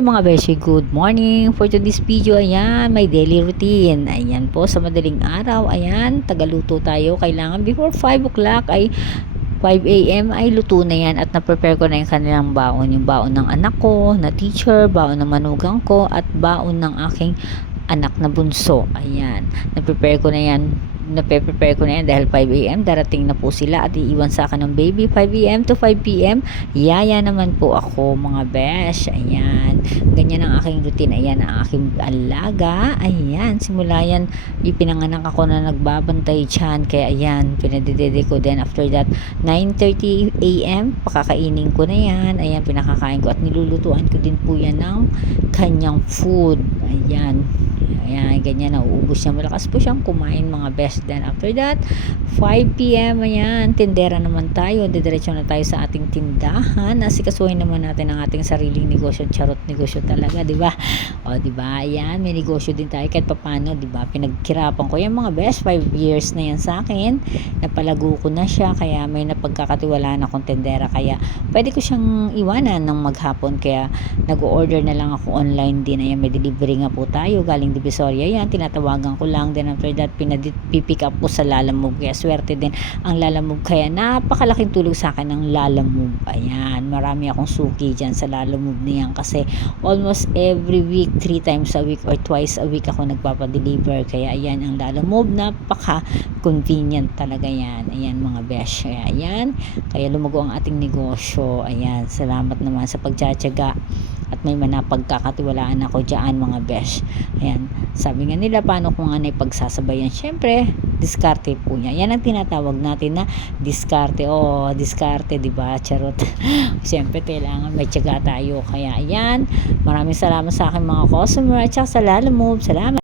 Mga beshi, good morning. For today's video, ayan, may daily routine. Ayan po, sa madaling araw, ayan, tagaluto tayo. Kailangan before 5 o'clock ay 5 a.m. ay luto na yan at na-prepare ko na yung kanilang baon. Yung baon ng anak ko, na teacher, baon ng manugang ko, at baon ng aking anak na bunso. Ayan, na-prepare ko na yan. Nape-prepare ko na yan dahil 5 a.m. darating na po sila at iiwan sa akin ng baby 5 a.m. to 5 p.m. Yaya naman po ako, mga besh. Ayan, ganyan ang aking routine. Ayan ang aking alaga. Ayan, simula yan ipinanganak ako na nagbabantay dyan, kaya ayan, pinadidede ko. Then after that 9:30 a.m. pakakainin ko na yan. Ayan, pinakakain ko at nilulutuan ko din po yan ng kanyang food. Ayan, ganyan, nauubos niya. Malakas po siyang kumain, mga best. Then after that 5 p.m. ayan, tindera naman tayo. Didiretso na tayo sa ating tindahan. Asikasuhin naman natin ang ating sariling negosyo. Charot negosyo talaga, di ba? O, di ba? Ayan, may negosyo din tayo kahit papano, di ba? Pinagkirapan ko yan, mga best. 5 years na yan sa akin. Napalago ko na siya, kaya may napagkakatiwalaan akong tindera. Kaya pwede ko siyang iwanan ng maghapon. Kaya nag-order na lang ako online din. Ayan, may delivery nga po tayo galing Divisoria. Ayan, tinatawagan ko lang. Then after that, pipick up ko sa Lalamove. Kaya swerte din ang Lalamove. Kaya napakalaking tulong sa akin ng Lalamove. Ayan, marami akong suki dyan sa Lalamove niyan. Kasi almost every week, 3 times a week or twice a week ako nagpapadeliver. Kaya ayan, ang Lalamove, napaka-convenient talaga yan. Ayan, mga besh. Kaya ayan, kaya lumago ang ating negosyo. Ayan, salamat naman sa pagtsatsaga. At may manapagkakatiwalaan ako dyan, mga besh. Ayan, sabi nga nila, paano kung ano pagsasabayan? Syempre, diskarte po niya. Yan ang tinatawag natin na diskarte. O, diskarte, di ba? Charot. Syempre, kailangan may tiyaga tayo. Kaya ayan, maraming salamat sa aking mga customer at saka sa Lalamove. Salamat.